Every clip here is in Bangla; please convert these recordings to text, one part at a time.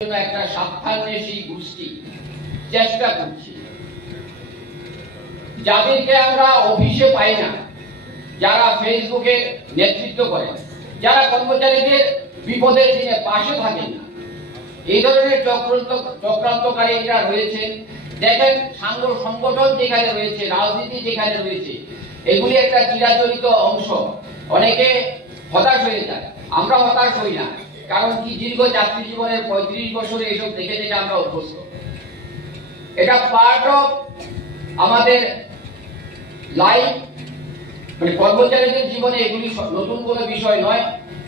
একটা স্বার্থান্বেষী গোষ্ঠী চেষ্টা করছে, যাদেরকে আমরা অফিসে পাই না, যারা ফেসবুকে নেতৃত্ব করেন, যারা কর্মচারীদের বিপদের দিনে পাশে থাকেন না, এই ধরনের চক্রান্তকারীরা রয়েছে। দেখেন, সাংঘ সংগঠন যেখানে রয়েছে, রাজনীতি যেখানে রয়েছে, এগুলি একটা চিরাচরিত অংশ। অনেকে হতাশ হয়ে যায়, আমরা হতাশ হই না। কারণ কি, দীর্ঘ চাকরি জীবনের 35 বছরে এসব দেখে দেখে আমরা অভ্যস্ত। এটা পার্ট অফ আমাদের লাইফ, মানে কর্মচারীদের জীবনে এগুলি নতুন কোনো বিষয় নয়।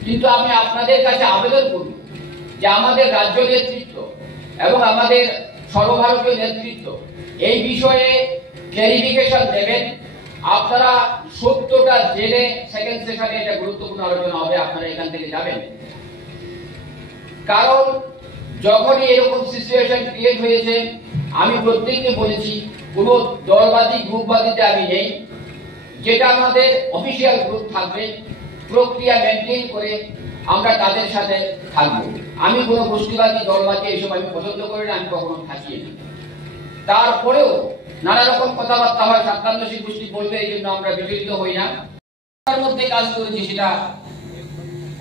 কিন্তু আমি আপনাদের কাছে আবেদন করব যে আমাদের রাজ্য নেতৃত্ব এবং আমাদের সর্বভারতীয় নেতৃত্ব এই বিষয়ে ক্লারিফিকেশন দেবেন। আপনারা সত্যটা জেনে সেকেন্ড সেশনে এটা গুরুত্বপূর্ণ আলোচনা হবে, আপনারা এখান থেকে যাবেন। কারণ যখনই এরকম সিচুয়েশন ক্রিয়েট হয়েছে, আমি প্রত্যেককে বলেছি, কোনো দলবাদী গ্রুপবাদীতে আমি নেই। যেটা আমাদের অফিসিয়াল গ্রুপ থাকবে, প্রক্রিয়া মেনটেন করে আমরা তাদের সাথে থাকবো। আমি কোনো গোষ্ঠীবাদী দলবাদী এসব আমি পছন্দ করি না, আমি কখনো থাকি না। তারপরেও নানা রকম কথাবার্তা হয়, স্বার্থান্বেষী গোষ্ঠী বলবে, এই জন্য আমরা বিচলিত হই না। তার মধ্যে কাজ করেছি, সেটা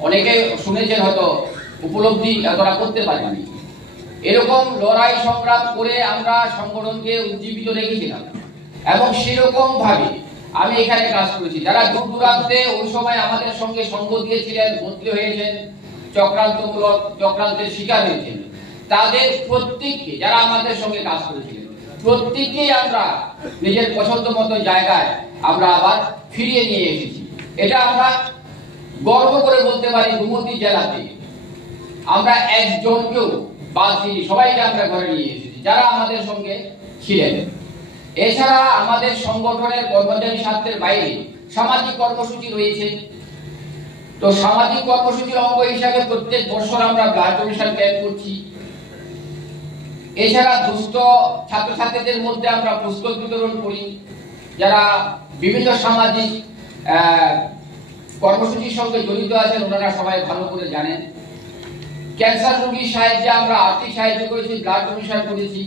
অনেকে শুনেছেন, হয়তো উপলব্ধি এতটা করতে পারিনি। এরকম লড়াই সংগ্রাম করে আমরা সংগঠনকে উজ্জীবিত রেখেছিলাম এবং সেরকম ভাবে আমি এখানে কাজ করেছি। যারা দূর দূরান্তে ওই সময় আমাদের সঙ্গে সঙ্গ দিয়েছিলেন, মন্ত্রী হয়েছেন, চক্রান্তের শিকার হয়েছেন, তাদের প্রত্যেককে, যারা আমাদের সঙ্গে কাজ করেছিলেন, প্রত্যেককেই আমরা নিজের পছন্দ মতো জায়গায় আমরা আবার ফিরিয়ে নিয়ে এসেছি। এটা আমরা গর্ব করে বলতে পারি, গোমতী জেলাতে আমরা একজনকেও বাদ দিইনি, সবাইকে আমরা ঘরে নিয়ে এসেছি যারা আমাদের সঙ্গে ছিলেন। এছাড়া আমাদের সংগঠনের কর্মচারী স্বার্থের বাইরে সামাজিক কর্মসূচি রয়েছে। তো সামাজিক কর্মসূচির অঙ্গ হিসাবে প্রত্যেক বছর আমরা ব্লাড ডোনেশন ক্যাম্প করছি। এছাড়া দুস্থ ছাত্রছাত্রীদের মধ্যে আমরা পুস্তক বিতরণ করি, যারা বিভিন্ন সামাজিক কর্মসূচির সঙ্গে জড়িত আছেন, ওনারা সবাই ভালো করে জানেন। ক্যান্সার রোগীর সাহায্যে আমরা আর্থিক সাহায্য করেছি, ব্লাড ডোনেশন করেছি।